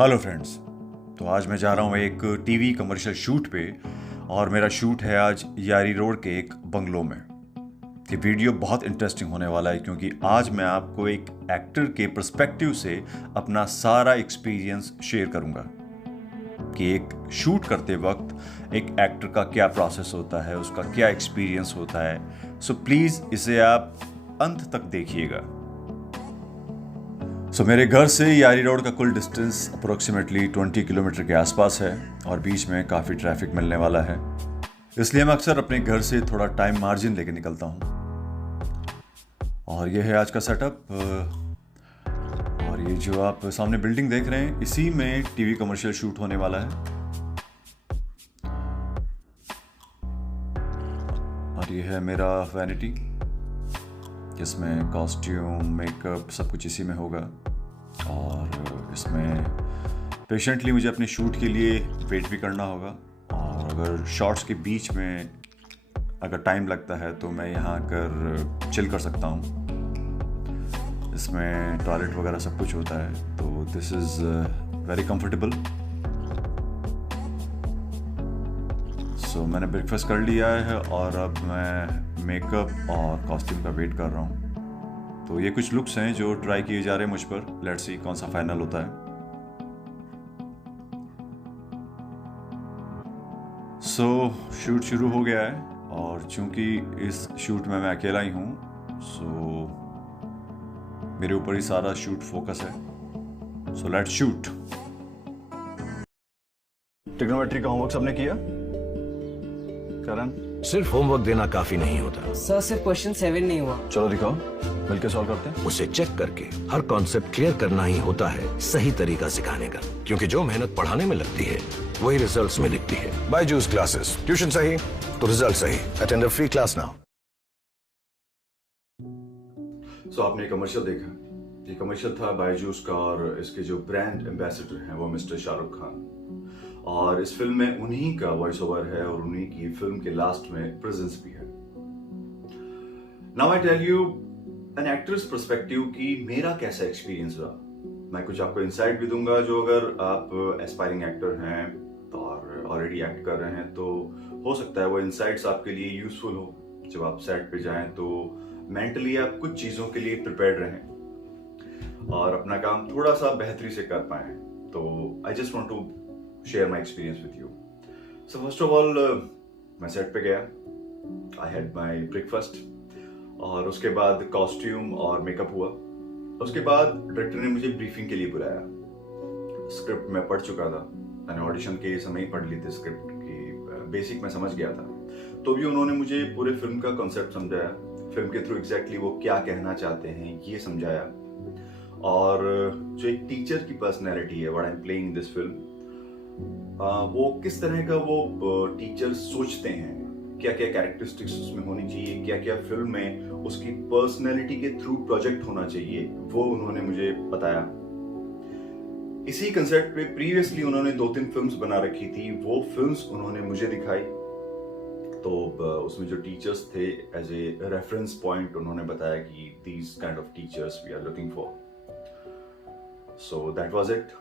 Hello friends. तो आज मैं जा रहा हूँ एक टीवी कमर्शियल शूट पे और मेरा शूट है आज यारी रोड के एक बंगलो में। ये वीडियो बहुत इंटरेस्टिंग होने वाला है क्योंकि आज मैं आपको एक एक्टर के पर्सपेक्टिव से अपना सारा एक्सपीरियंस शेयर करूँगा कि एक शूट करते वक्त एक एक्टर का क्या प्रोसेस होता है, उसका क्या एक्सपीरियंस होता है। सो प्लीज़ इसे आप अंत तक देखिएगा। मेरे घर से यारी रोड का कुल डिस्टेंस अप्रोक्सीमेटली 20 किलोमीटर के आसपास है और बीच में काफ़ी ट्रैफिक मिलने वाला है, इसलिए मैं अक्सर अपने घर से थोड़ा टाइम मार्जिन लेके निकलता हूँ। और ये है आज का सेटअप। और ये जो आप सामने बिल्डिंग देख रहे हैं, इसी में टीवी कमर्शियल शूट होने वाला है। और ये है मेरा वैनिटी, जिसमें कॉस्ट्यूम, मेकअप सब कुछ इसी में होगा। और इसमें पेशेंटली मुझे अपने शूट के लिए वेट भी करना होगा। और अगर शॉट्स के बीच में अगर टाइम लगता है तो मैं यहाँ आकर चिल कर सकता हूँ। इसमें टॉयलेट वगैरह सब कुछ होता है, तो दिस इज़ वेरी कंफर्टेबल। सो मैंने ब्रेकफास्ट कर लिया है और अब मैं मेकअप और कॉस्ट्यूम का वेट कर रहा हूँ। तो ये कुछ लुक्स हैं जो ट्राई किए जा रहे हैं मुझ पर। लेट्स सी कौन सा फाइनल होता है। शूट शुरू हो गया है और चूंकि इस शूट में मैं अकेला ही हूँ, मेरे ऊपर ही सारा शूट फोकस है। Let's shoot. ट्रिग्नोमेट्री का होमवर्क सबने किया? करण, सिर्फ होमवर्क देना काफी नहीं होता सर। सिर्फ क्वेश्चन 7 नहीं हुआ। चलो दिखाओ, मिलके सॉल्व करते हैं। उसे चेक करके हर कॉन्सेप्ट क्लियर करना ही होता है सही तरीका सिखाने का, क्योंकि जो मेहनत पढ़ाने में लगती है वही रिजल्ट्स में दिखती है। बायजूस क्लासेस, ट्यूशन सही तो रिजल्ट सही। Attend a free class now. आपने कमर्शियल देखा। ये कमर्शियल था बायजूस का और इसके जो ब्रांड एम्बेसडर हैं वो मिस्टर शाहरुख खान। और इस फिल्म में उन्हीं का वॉइस ओवर है और उन्हीं की फिल्म के लास्ट में प्रेजेंस भी है। Now I tell you an actor's perspective कि मेरा कैसा एक्सपीरियंस रहा। मैं कुछ आपको इंसाइट भी दूंगा जो अगर आप एस्पायरिंग एक्टर हैं और ऑलरेडी एक्ट कर रहे हैं तो हो सकता है वो इंसाइट्स आपके लिए यूजफुल हो। जब आप सेट पे जाएं तो मेंटली आप कुछ चीजों के लिए प्रिपेयर्ड रहें और अपना काम थोड़ा सा बेहतरी से कर पाएं। तो I just want to share my experience with you. First of all मैं सेट पे गया, आई हैड माई ब्रेकफास्ट और उसके बाद कॉस्ट्यूम और मेकअप हुआ। उसके बाद डायरेक्टर ने मुझे ब्रीफिंग के लिए बुलाया। स्क्रिप्ट मैं पढ़ चुका था, मैंने ऑडिशन के समय ही पढ़ ली थी स्क्रिप्ट की, बेसिक मैं समझ गया था। तो भी उन्होंने मुझे पूरे फिल्म का कॉन्सेप्ट समझाया, फिल्म के थ्रू एग्जैक्टली वो क्या कहना चाहते हैं ये समझाया। और जो एक टीचर की पर्सनैलिटी है, what I am playing in this film, वो किस तरह का वो टीचर सोचते हैं, क्या क्या कैरेक्टरिस्टिक्स उसमें होनी चाहिए, क्या क्या फिल्म में उसकी पर्सनैलिटी के थ्रू प्रोजेक्ट होना चाहिए, वो उन्होंने मुझे बताया। इसी कंसेप्ट पे प्रीवियसली उन्होंने 2-3 फिल्म्स बना रखी थी, वो फिल्म्स उन्होंने मुझे दिखाई। तो उसमें जो टीचर्स थे एज ए रेफरेंस पॉइंट उन्होंने बताया कि these kind of teachers we are looking for. So that was it.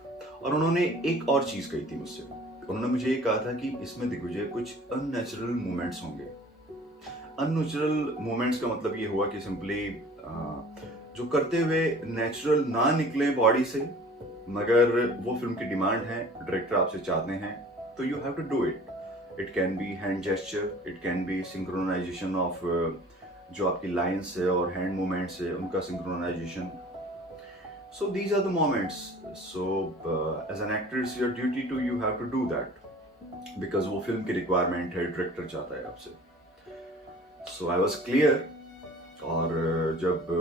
और उन्होंने एक और चीज कही थी मुझसे। उन्होंने मुझे ये कहा था कि इसमें दिग्विजय कुछ अननेचुरल मूवमेंट्स होंगे। अननेचुरल मूवमेंट्स का मतलब ये हुआ कि सिंपली जो करते हुए नेचुरल ना निकले बॉडी से, मगर वो फिल्म की डिमांड है, डायरेक्टर आपसे चाहते हैं, तो you have to do it. It can be hand gesture, it can be synchronization of जो आपकी लाइन्स है और हैंड मूवमेंट्स है उनका synchronization. So these are the moments. So as an actor, it's your duty to you have to do that because वो film की requirement है, director चाहता है आपसे। So I was clear। और जब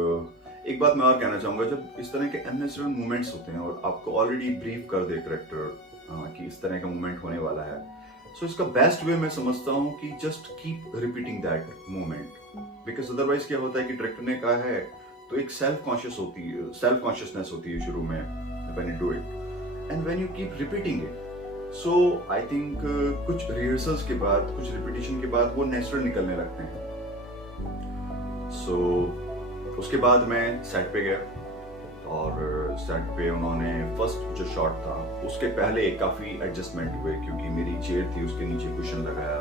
एक बात मैं और कहना चाहूँगा, जब इस तरह के अननेचुरल मूवमेंट्स होते हैं और आपको ऑलरेडी ब्रीफ कर दे डायरेक्टर कि इस तरह का मूवमेंट होने वाला है, so इसका बेस्ट वे मैं समझता हूँ कि just keep repeating that movement, because otherwise क्या होता है कि डायरेक्टर ने कहा है तो एक सेल्फ कॉन्शियसनेस होती है शुरू में when you do it, and when you keep repeating it, so I think कुछ रिहर्सल्स के बाद, कुछ रिपीटिशन के बाद वो नेचुरल निकलने लगते हैं। सो उसके बाद मैं सेट पे गया और सेट पे उन्होंने फर्स्ट जो शॉट था उसके पहले काफ़ी एडजस्टमेंट हुए, क्योंकि मेरी चेयर थी उसके नीचे कुशन लगाया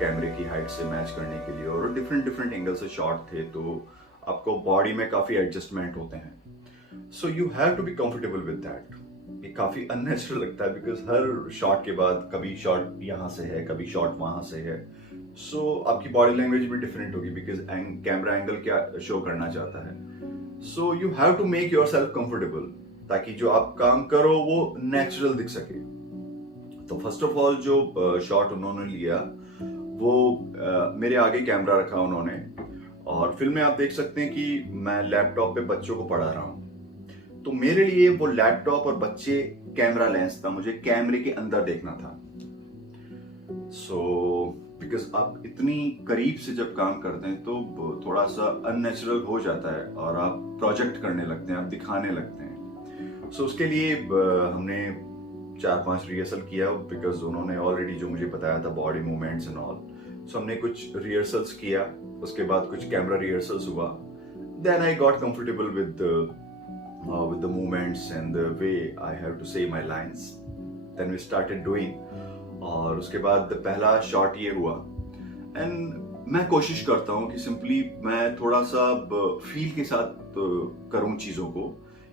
कैमरे की हाइट से मैच करने के लिए, और डिफरेंट डिफरेंट एंगल से शॉट थे, तो आपको बॉडी में काफ़ी एडजस्टमेंट होते हैं। So you have to be comfortable with that. ये काफ़ी अननेचुरल लगता है बिकॉज हर शॉट के बाद कभी शॉट यहाँ से है, कभी शॉट वहाँ से है, सो आपकी बॉडी लैंग्वेज भी डिफरेंट होगी बिकॉज कैमरा एंगल क्या शो करना चाहता है। So you have to make yourself comfortable ताकि जो आप काम करो वो नेचुरल दिख सके। तो फर्स्ट ऑफ ऑल जो शॉट उन्होंने लिया वो मेरे आगे कैमरा रखा उन्होंने, और फिल्म में आप देख सकते हैं कि मैं लैपटॉप पे बच्चों को पढ़ा रहा हूँ, तो मेरे लिए वो लैपटॉप और बच्चे कैमरा लेंस था, मुझे कैमरे के अंदर देखना था। सो बिकॉज आप इतनी करीब से जब काम करते हैं तो थोड़ा सा अननेचुरल हो जाता है और आप प्रोजेक्ट करने लगते हैं, आप दिखाने लगते हैं। सो उसके लिए हमने 4-5 रिहर्सल किया बिकॉज उन्होंने ऑलरेडी जो मुझे बताया था body movements and all. So हमने कुछ रिहर्सल्स किया, उसके बाद कुछ कैमरा रिहर्सल्स हुआ, then I got comfortable with the movements and the way I have to say my lines, then we started doing. और उसके बाद पहला शॉट ये हुआ, एंड मैं कोशिश करता हूँ कि सिंपली मैं थोड़ा सा फील के साथ करूँ चीज़ों को,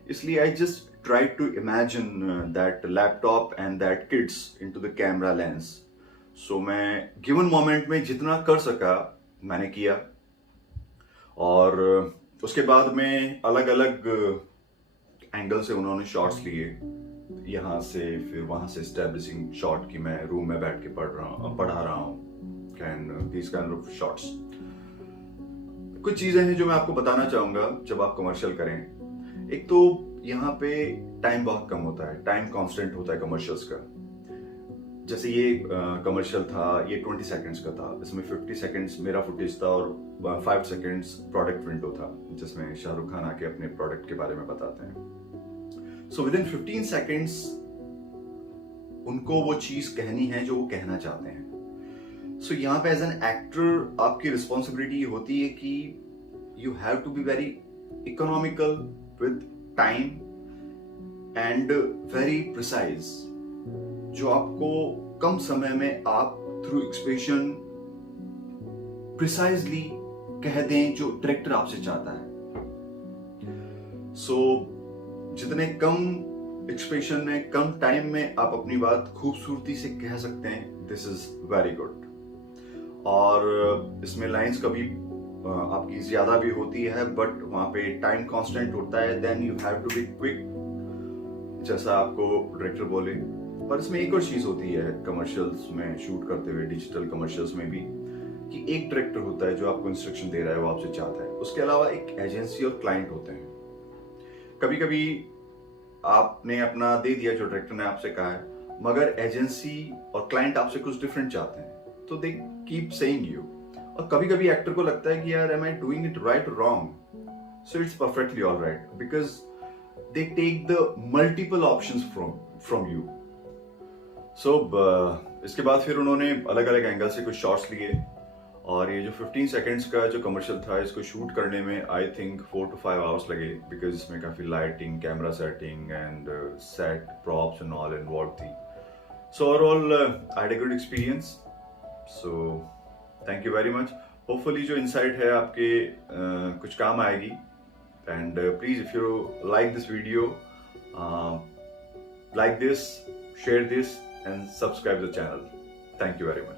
इसलिए I just try to imagine that laptop and that kids into the camera lens. So मैं गिवन मोमेंट में जितना कर सका मैंने किया, और उसके बाद में अलग अलग एंगल से उन्होंने शॉट्स लिए, यहाँ से फिर वहाँ से एस्टेब्लिशिंग शॉट की मैं रूम में बैठ के पढ़ा रहा हूँ, can these kind of shots. कुछ चीजें हैं जो मैं आपको बताना चाहूंगा जब आप कमर्शियल करें। एक तो यहाँ पे टाइम बहुत कम होता है, टाइम कांस्टेंट होता है कमर्शियल्स का। जैसे ये कमर्शियल था, ये 20 सेकंड्स का था, इसमें 50 सेकंड्स मेरा फुटेज था और 5 सेकंड्स प्रोडक्ट विंडो था जिसमें शाहरुख खान आके अपने प्रोडक्ट के बारे में बताते हैं। सो विद इन 15 सेकेंड्स उनको वो चीज कहनी है जो वो कहना चाहते हैं। सो यहाँ पे एज एन एक्टर आपकी रिस्पॉन्सिबिलिटी होती है कि you have to be very economical with time and very precise, जो आपको कम समय में आप थ्रू एक्सप्रेशन प्रिसाइजली कह दें जो डायरेक्टर आपसे चाहता है। सो जितने कम एक्सप्रेशन में, कम टाइम में आप अपनी बात खूबसूरती से कह सकते हैं, दिस इज वेरी गुड। और इसमें लाइंस कभी आपकी ज्यादा भी होती है बट वहां पे टाइम कांस्टेंट होता है, then you have to be quick जैसा आपको डायरेक्टर बोले। पर इसमें एक और चीज होती है कमर्शियल्स में शूट करते हुए, डिजिटल कमर्शियल्स में भी, कि एक डायरेक्टर होता है जो आपको इंस्ट्रक्शन दे रहा है, वो आपसे चाहता है, उसके अलावा एक एजेंसी और क्लाइंट होते हैं। कभी कभी आपने अपना दे दिया जो डायरेक्टर ने आपसे कहा है, मगर एजेंसी और क्लाइंट आपसे कुछ डिफरेंट चाहते हैं, तो दे कीप सेइंग यू। और कभी कभी एक्टर को लगता है कि यार am I doing it right और wrong, so it's perfectly all right because they take the multiple options from you. So इसके बाद फिर उन्होंने अलग अलग एंगल से कुछ शॉट्स लिए, और ये जो 15 सेकंड्स का जो कमर्शियल था इसको शूट करने में आई थिंक 4 to 5 आवर्स लगे बिकॉज इसमें काफ़ी lighting, camera setting and set props and all involve थी। So overall I had a good experience, so thank you very much. Hopefully जो इनसाइट है आपके कुछ काम आएगी, and please if you like this video, like this, share this and subscribe the channel. Thank you very much.